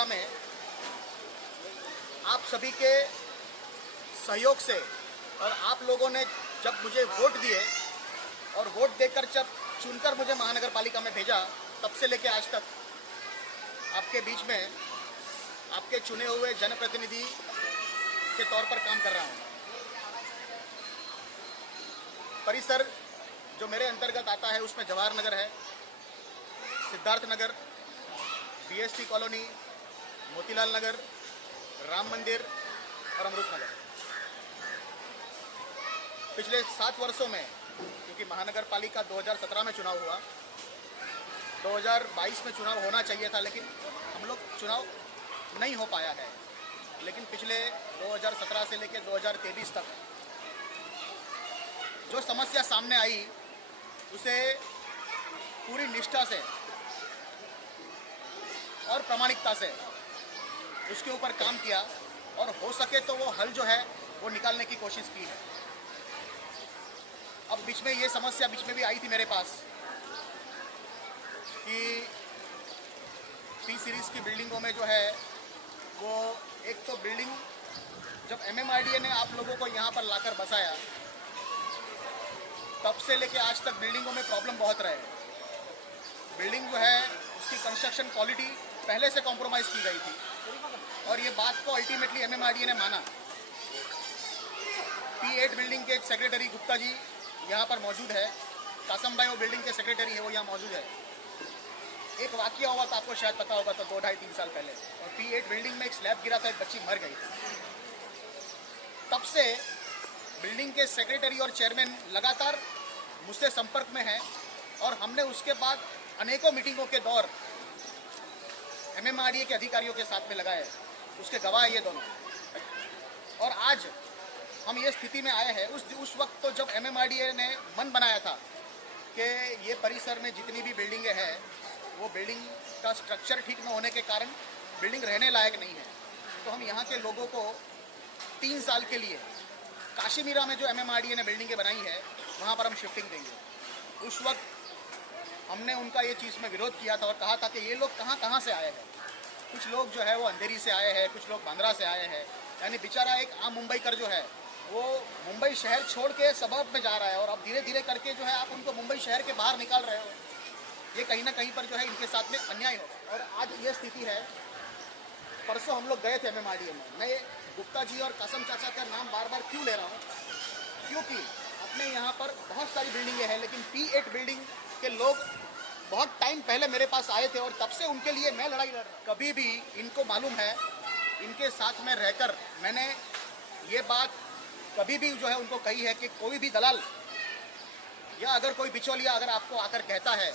पालिका में आप सभी के सहयोग से और आप लोगों ने जब मुझे वोट दिए और वोट देकर जब चुनकर मुझे महानगर पालिका में भेजा, तब से लेकर आज तक आपके बीच में आपके चुने हुए जनप्रतिनिधि के तौर पर काम कर रहा हूँ। परिसर जो मेरे अंतर्गत आता है उसमें जवाहर नगर है, सिद्धार्थ नगर, बीएसटी कॉलोनी, मोतीलाल नगर, राम मंदिर और अमृत नगर। पिछले 7 वर्षों में, क्योंकि महानगर पालिका 2017 में चुनाव हुआ, 2022 में चुनाव होना चाहिए था, लेकिन हम लोग चुनाव नहीं हो पाया है। लेकिन पिछले 2017 से लेकर 2023 तक जो समस्या सामने आई उसे पूरी निष्ठा से और प्रामाणिकता से उसके ऊपर काम किया और हो सके तो वो हल जो है वो निकालने की कोशिश की है। अब बीच में ये समस्या बीच में भी आई थी मेरे पास कि पी सीरीज़ की बिल्डिंगों में जो है वो एक तो बिल्डिंग जब एमएमआरडीए ने आप लोगों को यहाँ पर लाकर बसाया तब से लेके आज तक बिल्डिंगों में प्रॉब्लम बहुत रहे। बिल्डिंग जो है उसकी कंस्ट्रक्शन क्वालिटी पहले से कॉम्प्रोमाइज़ की गई थी और ये बात को अल्टीमेटली एमएमआरडीए ने माना। P8 बिल्डिंग के सेक्रेटरी गुप्ता जी यहाँ पर मौजूद है, कासम भाई वो बिल्डिंग के सेक्रेटरी है, वो यहाँ मौजूद है। एक वाकया हुआ था, आपको शायद पता होगा, तो 2-2.5-3 साल पहले, और P8 बिल्डिंग में एक स्लैब गिरा था, एक बच्ची मर गई। तब से बिल्डिंग के सेक्रेटरी और चेयरमैन लगातार मुझसे संपर्क में हैं और हमने उसके बाद अनेकों मीटिंगों के दौर एमएमआरडीए के अधिकारियों के साथ में लगाए, उसके गवाह ये दोनों। और आज हम ये स्थिति में आए हैं, उस वक्त तो जब एमएमआरडीए ने मन बनाया था कि ये परिसर में जितनी भी बिल्डिंगें हैं वो बिल्डिंग का स्ट्रक्चर ठीक न होने के कारण बिल्डिंग रहने लायक नहीं है, तो हम यहाँ के लोगों को 3 साल के लिए काशीमीरा में जो एमएमआरडीए ने बिल्डिंगें बनाई है वहाँ पर हम शिफ्टिंग देंगे। उस वक्त हमने उनका ये चीज़ में विरोध किया था और कहा था कि ये लोग कहाँ से आए हैं। कुछ लोग जो है वो अंधेरी से आए हैं, कुछ लोग बांद्रा से आए हैं, यानी बेचारा एक आम मुंबईकर जो है वो मुंबई शहर छोड़ के सबब में जा रहा है और अब धीरे धीरे करके जो है आप उनको मुंबई शहर के बाहर निकाल रहे हो। ये कहीं ना कहीं पर जो है इनके साथ में अन्याय होगा और आज ये स्थिति है। परसों हम लोग गए थे एमएमआरडीए में। मैं गुप्ता जी और कासम चाचा का नाम बार बार क्यों ले रहा हूँ, क्योंकि अपने यहाँ पर बहुत सारी बिल्डिंगें हैं, लेकिन P8 बिल्डिंग के लोग बहुत टाइम पहले मेरे पास आए थे और तब से उनके लिए मैं लड़ाई लड़ रहा हूँ। कभी भी इनको मालूम है, इनके साथ में रहकर मैंने ये बात कभी भी जो है उनको कही है कि कोई भी दलाल या अगर कोई बिचौलिया अगर आपको आकर कहता है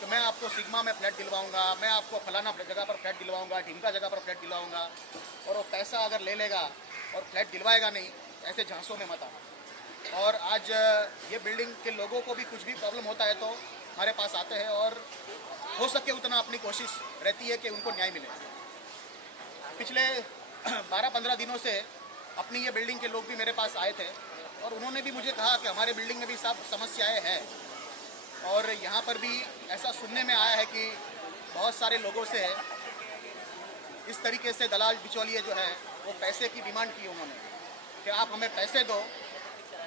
कि मैं आपको सिग्मा में फ्लैट दिलवाऊंगा, मैं आपको फलाना जगह पर फ्लैट दिलवाऊंगा, ढिमका जगह पर फ्लैट दिलवाऊंगा, और वो पैसा अगर ले लेगा और फ्लैट दिलवाएगा नहीं, ऐसे झांसों में मत आना। और आज ये बिल्डिंग के लोगों को भी कुछ भी प्रॉब्लम होता है तो हमारे पास आते हैं और हो सके उतना अपनी कोशिश रहती है कि उनको न्याय मिले। पिछले 12-15 दिनों से अपनी ये बिल्डिंग के लोग भी मेरे पास आए थे और उन्होंने भी मुझे कहा कि हमारे बिल्डिंग में भी सब समस्याएं हैं और यहाँ पर भी ऐसा सुनने में आया है कि बहुत सारे लोगों से इस तरीके से दलाल बिचौलिए जो है वो पैसे की डिमांड की उन्होंने कि आप हमें पैसे दो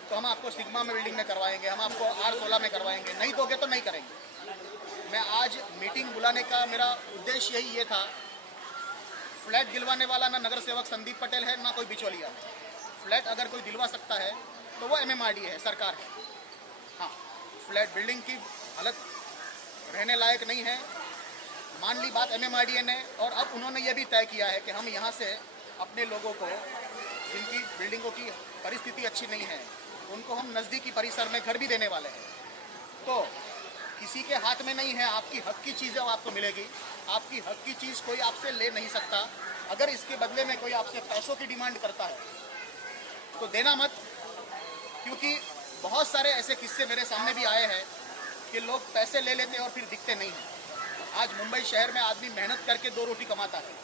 तो हम आपको सिग्मा में बिल्डिंग में करवाएंगे, हम आपको R16 में करवाएंगे, नहीं दोगे तो नहीं करेंगे। मैं आज मीटिंग बुलाने का मेरा उद्देश्य यही ये था। फ्लैट दिलवाने वाला ना नगर सेवक संदीप पटेल है, ना कोई बिचौलिया। फ्लैट अगर कोई दिलवा सकता है तो वो एमएमआरडीए है, सरकार है। हाँ, फ्लैट बिल्डिंग की हालत रहने लायक नहीं है, मान ली बात एमएमआरडीए ने, और अब उन्होंने ये भी तय किया है कि हम यहाँ से अपने लोगों को जिनकी बिल्डिंगों की परिस्थिति अच्छी नहीं है उनको हम नज़दीकी परिसर में घर भी देने वाले हैं। तो किसी के हाथ में नहीं है, आपकी हक की चीज़ है वो आपको मिलेगी। आपकी हक की चीज़ कोई आपसे ले नहीं सकता। अगर इसके बदले में कोई आपसे पैसों की डिमांड करता है तो देना मत, क्योंकि बहुत सारे ऐसे किस्से मेरे सामने भी आए हैं कि लोग पैसे ले लेते हैं और फिर दिखते नहीं हैं। आज मुंबई शहर में आदमी मेहनत करके 2 रोटी कमाता है।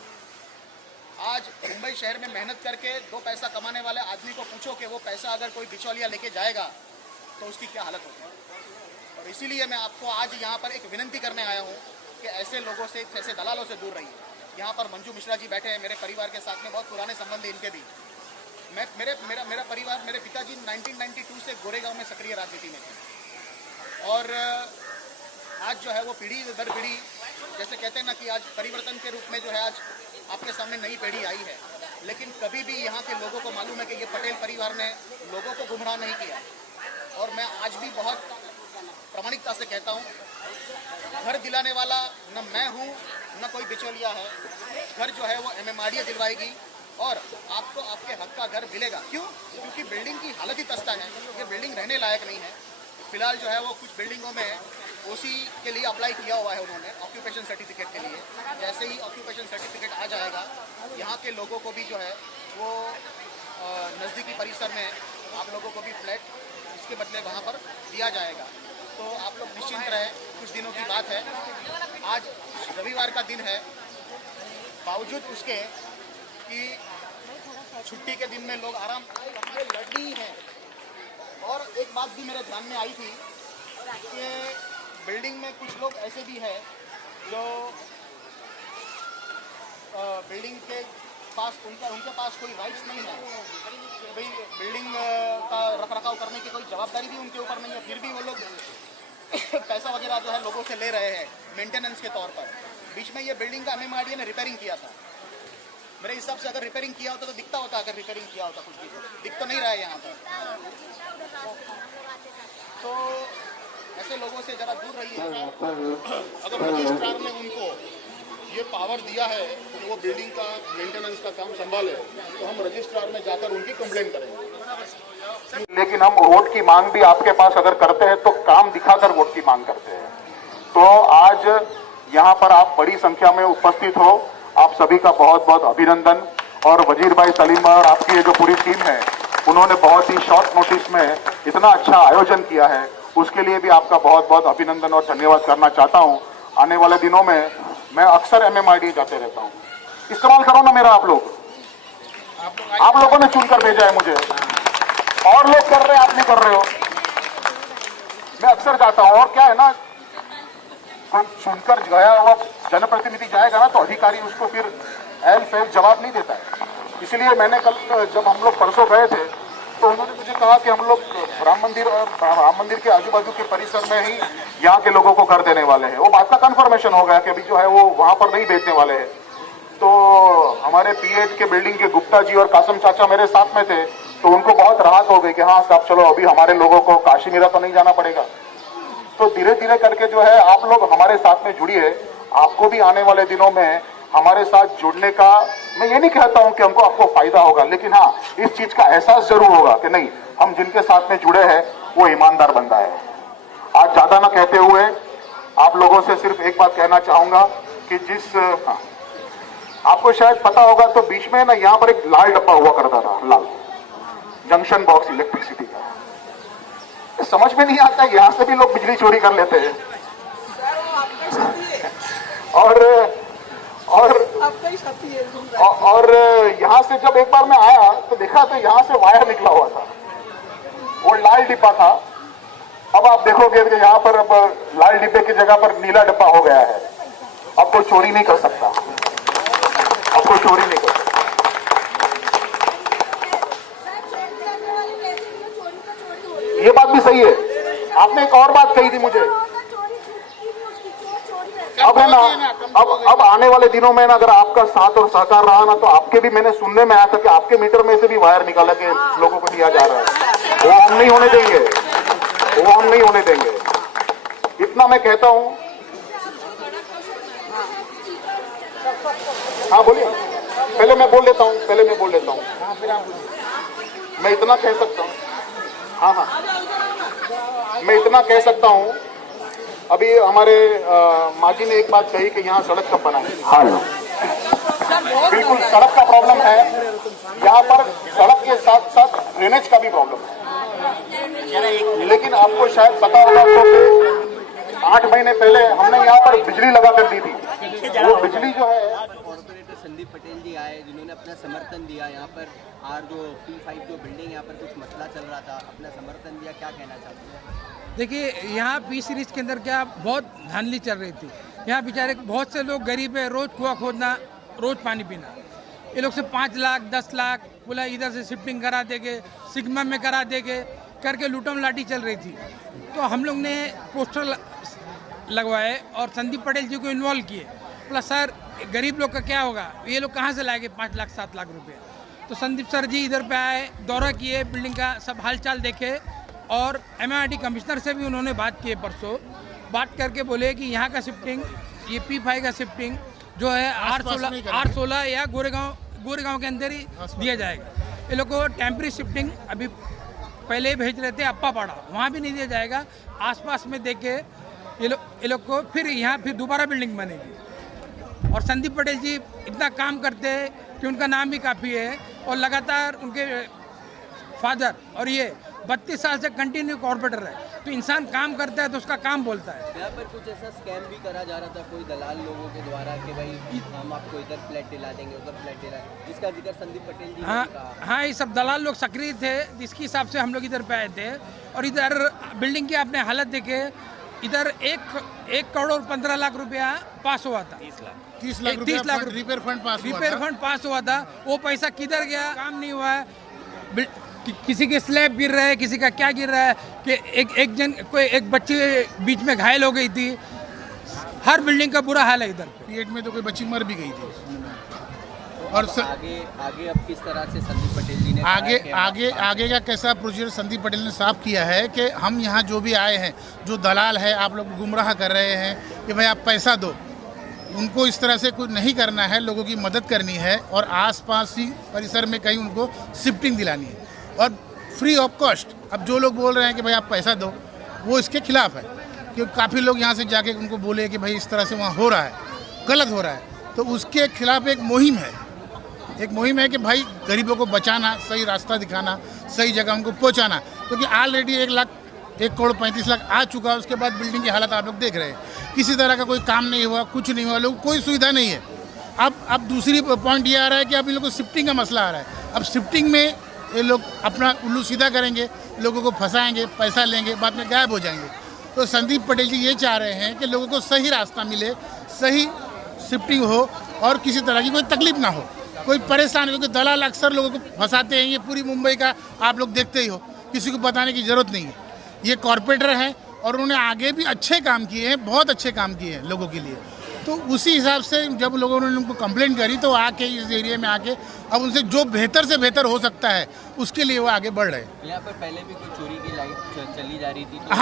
आज मुंबई शहर में मेहनत करके 2 पैसा कमाने वाले आदमी को पूछो कि वो पैसा अगर कोई बिचौलिया लेके जाएगा तो उसकी क्या हालत होगी। और इसीलिए मैं आपको आज यहाँ पर एक विनती करने आया हूँ कि ऐसे लोगों से, ऐसे दलालों से दूर रहिए। यहाँ पर मंजू मिश्रा जी बैठे हैं मेरे परिवार के साथ में, बहुत पुराने संबंध है इनके भी। मेरा परिवार, मेरे पिताजी 1992 से गोरेगांव में सक्रिय राजनीति में थे और आज जो है वो पीढ़ी दर पीढ़ी, जैसे कहते हैं ना कि आज परिवर्तन के रूप में जो है आज आपके सामने नई पीढ़ी आई है, लेकिन कभी भी यहाँ के लोगों को मालूम है कि ये पटेल परिवार ने लोगों को गुमराह नहीं किया। और मैं आज भी बहुत प्रामाणिकता से कहता हूँ, घर दिलाने वाला न मैं हूँ न कोई बिचौलिया है। घर जो है वो MMRDA दिलवाएगी और आपको आपके हक का घर मिलेगा। क्यों? क्योंकि बिल्डिंग की हालत ही तस्ता है, ये बिल्डिंग रहने लायक नहीं है। फिलहाल जो है वो कुछ बिल्डिंगों में OC के लिए अप्लाई किया हुआ है उन्होंने, ऑक्यूपेशन सर्टिफिकेट के लिए। जैसे ही ऑक्यूपेशन सर्टिफिकेट आ जाएगा, यहाँ के लोगों को भी जो है वो नज़दीकी परिसर में आप लोगों को भी फ्लैट इसके बदले वहाँ पर दिया जाएगा। तो आप लोग निश्चिंत रहें, कुछ दिनों की बात है। आज रविवार का दिन है, बावजूद उसके कि छुट्टी के दिन में लोग आराम से लड़नी है। और एक बात भी मेरे ध्यान में आई थी कि बिल्डिंग में कुछ लोग ऐसे भी हैं जो बिल्डिंग के पास उनके पास कोई राइट्स नहीं है। भाई बिल्डिंग का रख रखाव करने की कोई जवाबदारी भी उनके ऊपर नहीं है, फिर भी वो लोग पैसा वगैरह जो है लोगों से ले रहे हैं मेंटेनेंस के तौर पर। बीच में ये बिल्डिंग का MMRDA ने रिपेयरिंग किया था। मेरे हिसाब से अगर रिपेयरिंग किया होता तो दिखता होता, अगर रिपेयरिंग किया होता कुछ भी दिख तो नहीं रहा है यहाँ पर। तो ऐसे लोगों से जरा दूर रहिए। अगर रजिस्ट्रार ने उनको ये पावर दिया है कि वो बिल्डिंग का मेंटेनेंस का काम संभाले, तो हम रजिस्ट्रार में जाकर उनकी कंप्लेंट करेंगे। लेकिन हम वोट की मांग भी आपके पास अगर करते हैं तो काम दिखाकर वोट की मांग करते हैं। तो आज यहाँ पर आप बड़ी संख्या में उपस्थित हो, आप सभी का बहुत बहुत अभिनंदन। और वजीर भाई सलीम और आपकी ये जो पूरी टीम है, उन्होंने बहुत ही शॉर्ट नोटिस में इतना अच्छा आयोजन किया है, उसके लिए भी आपका बहुत बहुत अभिनंदन और धन्यवाद करना चाहता हूँ। आने वाले दिनों में मैं अक्सर MMRDA जाते रहता हूँ, इस्तेमाल करो ना मेरा आप लोग। आप लोगों ने चुनकर भेजा है मुझे, और लोग कर रहे हैं, आप नहीं कर रहे हो। मैं अक्सर जाता हूँ। और क्या है ना, कोई चुनकर गया हुआ जनप्रतिनिधि जाएगा ना तो अधिकारी उसको फिर एल फेल जवाब नहीं देता है। इसलिए मैंने कल जब हम लोग परसों गए थे तो उन्होंने मुझे कहा कि हम लोग राम मंदिर के आजू बाजू के परिसर में ही यहाँ के लोगों को घर देने वाले हैं। वो बात का कंफर्मेशन हो गया कि अभी जो है वो वहां पर नहीं भेजने वाले हैं। तो हमारे PH के बिल्डिंग के गुप्ता जी और कासम चाचा मेरे साथ में थे, तो उनको बहुत राहत हो गई कि हाँ साहब चलो अभी हमारे लोगों को काशी मीरा तो नहीं जाना पड़ेगा। तो धीरे धीरे करके जो है आप लोग हमारे साथ में जुड़िए। आपको भी आने वाले दिनों में हमारे साथ जुड़ने का, मैं ये नहीं कहता हूं कि हमको आपको फायदा होगा, लेकिन हाँ इस चीज का एहसास जरूर होगा कि नहीं, हम जिनके साथ में जुड़े हैं वो ईमानदार बंदा है। आज ज्यादा ना कहते हुए आप लोगों से सिर्फ एक बात कहना चाहूंगा कि आपको शायद पता होगा तो बीच में ना यहाँ पर एक लाल डब्बा हुआ करता था, लाल जंक्शन बॉक्स इलेक्ट्रिसिटी का। समझ में नहीं आता, यहाँ से भी लोग बिजली चोरी कर लेते हैं। और यहाँ से जब एक बार मैं आया तो देखा तो यहाँ से वायर निकला हुआ था, वो लाल डिब्बा था। अब आप देखोगे कि यहाँ पर अब लाल डिब्बे की जगह पर नीला डिब्बा हो गया है। अब कोई चोरी नहीं कर सकता, अब कोई चोरी नहीं कर सकता। ये बात भी सही है। आपने एक और बात कही थी मुझे, अब है ना, अब आने वाले दिनों में ना अगर आपका साथ और सहकार रहा ना तो आपके भी, मैंने सुनने में आया था कि आपके मीटर में से भी वायर निकाला के लोगों को दिया जा रहा है। वो हम नहीं होने देंगे, वो हम नहीं होने देंगे। इतना मैं कहता हूं। हाँ बोलिए, पहले मैं बोल लेता हूं, मैं इतना कह सकता हूं। हाँ, मैं इतना कह सकता हूं। अभी हमारे माजी ने एक बात कही कि यहाँ सड़क कब बनाए। हाँ बिल्कुल, सड़क का प्रॉब्लम है यहाँ पर, सड़क के साथ साथ ड्रेनेज का भी प्रॉब्लम है। लेकिन आपको शायद पता होगा तो 8 महीने पहले हमने यहाँ पर बिजली लगा कर दी थी। वो बिजली जो है, कॉर्पोरेटर संदीप पटेल जी आए जिन्होंने अपना समर्थन दिया। यहाँ पर P5 जो बिल्डिंग, यहाँ पर कुछ मसला चल रहा था, अपना समर्थन दिया। क्या कहना चाहते हैं? देखिए, यहाँ P सीरीज के अंदर क्या बहुत धांधली चल रही थी। यहाँ बेचारे बहुत से लोग गरीब है, रोज कुआं खोदना रोज पानी पीना। ये लोग से 5 लाख 10 लाख बोला इधर से शिफ्टिंग करा देंगे, सिग्मा में करा देंगे करके लूटम लाठी चल रही थी। तो हम लोग ने पोस्टर लगवाए और संदीप पटेल जी को इन्वॉल्व किए। प्लस सर गरीब लोग का क्या होगा, ये लोग कहाँ से लाएंगे 5 लाख 7 लाख रुपये। तो संदीप सर जी इधर पे आए, दौरा किए, बिल्डिंग का सब हालचाल देखे और MMRD कमिश्नर से भी उन्होंने बात की परसों। बात करके बोले कि यहाँ का शिफ्टिंग, ये P5 का शिफ्टिंग जो है 816 या गोरेगांव के अंदर ही दिया जाएगा। ये लोग को टेम्परी शिफ्टिंग अभी पहले ही भेज रहे थे अप्पापाड़ा, वहाँ भी नहीं दिया जाएगा। आसपास में देके ये लोग को फिर यहाँ फिर दोबारा बिल्डिंग बनेगी। और संदीप पटेल जी इतना काम करते हैं कि उनका नाम भी काफ़ी है और लगातार उनके फादर और ये 32 साल से कंटिन्यू कॉर्पोरेटर है। तो इंसान काम करता है तो उसका काम बोलता है। यहाँ पर कुछ ऐसा स्कैम भी करा जा रहा था कोई दलाल लोगों के द्वारा कि भाई हम आपको इधर फ्लैट दिला देंगे उधर फ्लैट दिला, जिसका जिक्र संदीप पटेल जी ने कहा। हाँ, ये सब दलाल लोग सक्रिय थे, जिसके हिसाब से हम लोग इधर पे आए थे। और इधर बिल्डिंग की आपने हालत देखे, इधर 1 करोड़ 15 लाख रुपया पास हुआ था। 30 लाख रिपेयर फंड पास हुआ था। वो पैसा किधर गया, काम नहीं हुआ है। किसी के स्लैब गिर रहा है, किसी का क्या गिर रहा है कि एक बच्ची बीच में घायल हो गई थी। हर बिल्डिंग का बुरा हाल है इधर। पीएट में तो कोई बच्ची मर भी गई थी। और आगे अब किस तरह से संदीप पटेल जी ने आगे का कैसा प्रोसीजर संदीप पटेल ने साफ किया है कि हम यहाँ जो भी आए हैं, जो दलाल है आप लोग गुमराह कर रहे हैं कि भाई आप पैसा दो, उनको इस तरह से कुछ नहीं करना है। लोगों की मदद करनी है और आसपास ही परिसर में कहीं उनको शिफ्टिंग दिलानी है और फ्री ऑफ कॉस्ट। अब जो लोग बोल रहे हैं कि भाई आप पैसा दो, वो इसके खिलाफ है। क्योंकि काफ़ी लोग यहाँ से जाके उनको बोले कि भाई इस तरह से वहाँ हो रहा है, गलत हो रहा है। तो उसके खिलाफ एक मुहिम है कि भाई गरीबों को बचाना, सही रास्ता दिखाना, सही जगह उनको पहुँचाना। क्योंकि ऑलरेडी 1 करोड़ 35 लाख आ चुका है। उसके बाद बिल्डिंग की हालत आप लोग देख रहे हैं, किसी तरह का कोई काम नहीं हुआ, कुछ नहीं हुआ, लोग कोई सुविधा नहीं है। अब दूसरी पॉइंट ये आ रहा है कि अब इन लोगों को शिफ्टिंग का मसला आ रहा है। अब शिफ्टिंग में ये लोग अपना उल्लू सीधा करेंगे, लोगों को फंसाएंगे, पैसा लेंगे, बाद में गायब हो जाएंगे। तो संदीप पटेल जी ये चाह रहे हैं कि लोगों को सही रास्ता मिले, सही शिफ्टिंग हो और किसी तरह की कोई तकलीफ ना हो, कोई परेशान। क्योंकि दलाल अक्सर लोगों को फंसाते हैं। ये पूरी मुंबई का आप लोग देखते ही हो, किसी को बताने की ज़रूरत नहीं है। ये कॉरपोरेटर हैं और उन्होंने आगे भी अच्छे काम किए हैं, बहुत अच्छे काम किए हैं लोगों के लिए। तो उसी हिसाब से जब लोगों ने उनको कंप्लेंट करी तो आके इस एरिया में आके अब उनसे जो बेहतर से बेहतर हो सकता है उसके लिए वो आगे बढ़ रहे हैं। यहाँ पर पहले भी कोई चोरी की लाइट चली जा रही थी तो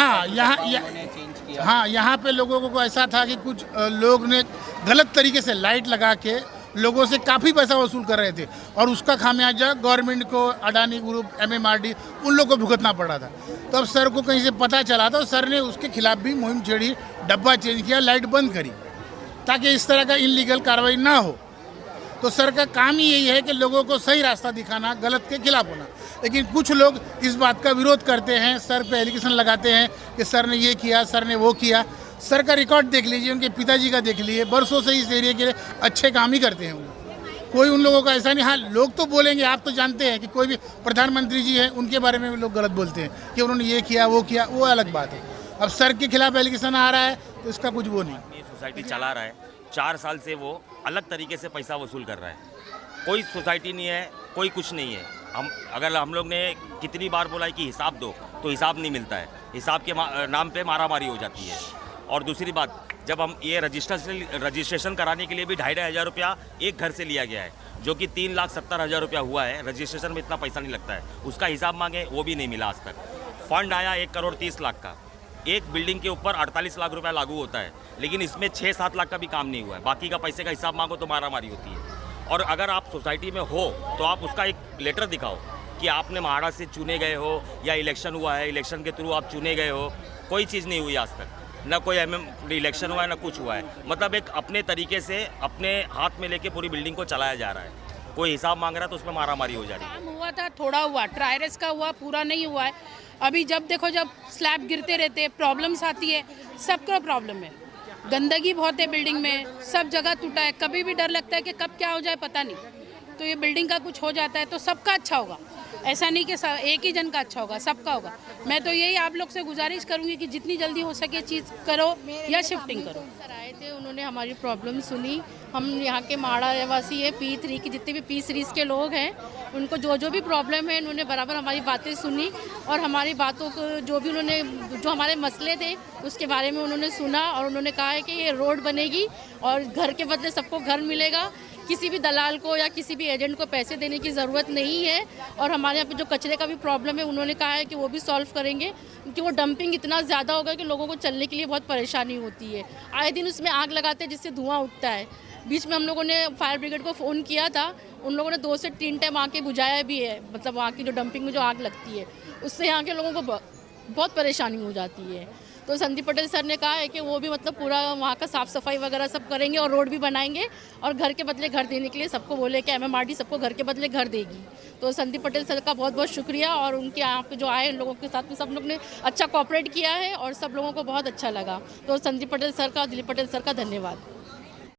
हाँ, यहाँ पे लोगों को ऐसा था कि कुछ लोग ने गलत तरीके से लाइट लगा के लोगों से काफ़ी पैसा वसूल कर रहे थे और उसका खामियाजा गवर्नमेंट को, अडानी ग्रुप, MMRD उन लोग को भुगतना पड़ रहा था। तो अब सर को कहीं से पता चला था, सर ने उसके खिलाफ भी मुहिम छेड़ी, डब्बा चेंज किया, लाइट बंद करी ताकि इस तरह का इनलीगल कार्रवाई ना हो। तो सर का काम ही यही है कि लोगों को सही रास्ता दिखाना, गलत के खिलाफ होना। लेकिन कुछ लोग इस बात का विरोध करते हैं, सर पे एलिगेशन लगाते हैं कि सर ने ये किया, सर ने वो किया। सर का रिकॉर्ड देख लीजिए, उनके पिताजी का देख लीजिए, बरसों से इस एरिया के लिए अच्छे काम ही करते हैं वो। कोई उन लोगों का ऐसा नहीं। हाँ, लोग तो बोलेंगे, आप तो जानते हैं कि कोई भी प्रधानमंत्री जी हैं उनके बारे में भी लोग गलत बोलते हैं कि उन्होंने ये किया वो किया, वो अलग बात है। अब सर के खिलाफ एलिगेशन आ रहा है तो इसका कुछ वो नहीं। सोसाइटी चला रहा है, 4 साल से वो अलग तरीके से पैसा वसूल कर रहा है। कोई सोसाइटी नहीं है, कोई कुछ नहीं है। हम लोग ने कितनी बार बोला है कि हिसाब दो, तो हिसाब नहीं मिलता है। हिसाब के नाम पे मारामारी हो जाती है। और दूसरी बात, जब हम ये रजिस्ट्रेशन कराने के लिए भी 2,500 रुपया एक घर से लिया गया है, जो कि 3,70,000 रुपया हुआ है। रजिस्ट्रेशन में इतना पैसा नहीं लगता है। उसका हिसाब मांगे, वो भी नहीं मिला आज तक। फंड आया 1 करोड़ 30 लाख का, एक बिल्डिंग के ऊपर 48 लाख रुपया लागू होता है, लेकिन इसमें 6-7 लाख का भी काम नहीं हुआ है। बाकी का पैसे का हिसाब मांगो तो मारामारी होती है। और अगर आप सोसाइटी में हो तो आप उसका एक लेटर दिखाओ कि आपने महाड़ा से चुने गए हो या इलेक्शन हुआ है, इलेक्शन के थ्रू आप चुने गए हो। कोई चीज़ नहीं हुई आज तक, ना कोई इलेक्शन हुआ है, ना कुछ हुआ है। मतलब एक अपने तरीके से अपने हाथ में लेके पूरी बिल्डिंग को चलाया जा रहा है। कोई हिसाब मांग रहा है तो उसमें मारामारी हो जा रही है। काम हुआ था, थोड़ा हुआ, ट्रायरस का हुआ, पूरा नहीं हुआ है। अभी जब देखो, जब स्लैब गिरते रहते हैं, प्रॉब्लम्स आती है, सबका प्रॉब्लम है। गंदगी बहुत है बिल्डिंग में, सब जगह टूटा है। कभी भी डर लगता है कि कब क्या हो जाए पता नहीं। तो ये बिल्डिंग का कुछ हो जाता है तो सबका अच्छा होगा। ऐसा नहीं कि एक ही जन का अच्छा होगा, सबका होगा। मैं तो यही आप लोग से गुजारिश करूंगी कि जितनी जल्दी हो सके चीज़ करो या शिफ्टिंग करो। सर आए थे, उन्होंने हमारी प्रॉब्लम सुनी। हम यहाँ के माड़ा रहवासी है, P3 के जितने भी P सीरीज़ के लोग हैं, उनको जो जो भी प्रॉब्लम है उन्होंने बराबर हमारी बातें सुनी और हमारी बातों को जो भी उन्होंने जो हमारे मसले थे उसके बारे में उन्होंने सुना और उन्होंने कहा है कि ये रोड बनेगी और घर के बदले सबको घर मिलेगा। किसी भी दलाल को या किसी भी एजेंट को पैसे देने की ज़रूरत नहीं है। और हमारे यहाँ पे जो कचरे का भी प्रॉब्लम है उन्होंने कहा है कि वो भी सॉल्व करेंगे, क्योंकि वो डंपिंग इतना ज़्यादा होगा कि लोगों को चलने के लिए बहुत परेशानी होती है। आए दिन उसमें आग लगाते हैं जिससे धुआं उठता है। बीच में हम लोगों ने फायर ब्रिगेड को फ़ोन किया था, उन लोगों ने 2 से 3 टाइम आके बुझाया भी है। मतलब वहाँ की जो डंपिंग में जो आग लगती है उससे यहाँ के लोगों को बहुत परेशानी हो जाती है। तो संदीप पटेल सर ने कहा है कि वो भी मतलब पूरा वहाँ का साफ़ सफाई वगैरह सब करेंगे और रोड भी बनाएंगे और घर के बदले घर देने के लिए सबको बोले कि MMRD सबको घर के बदले घर देगी। तो संदीप पटेल सर का बहुत बहुत शुक्रिया और उनके यहाँ पे जो आए लोगों के साथ में सब लोग ने अच्छा कोऑपरेट किया है और सब लोगों को बहुत अच्छा लगा। तो संदीप पटेल सर का, दिलीप पटेल सर का धन्यवाद।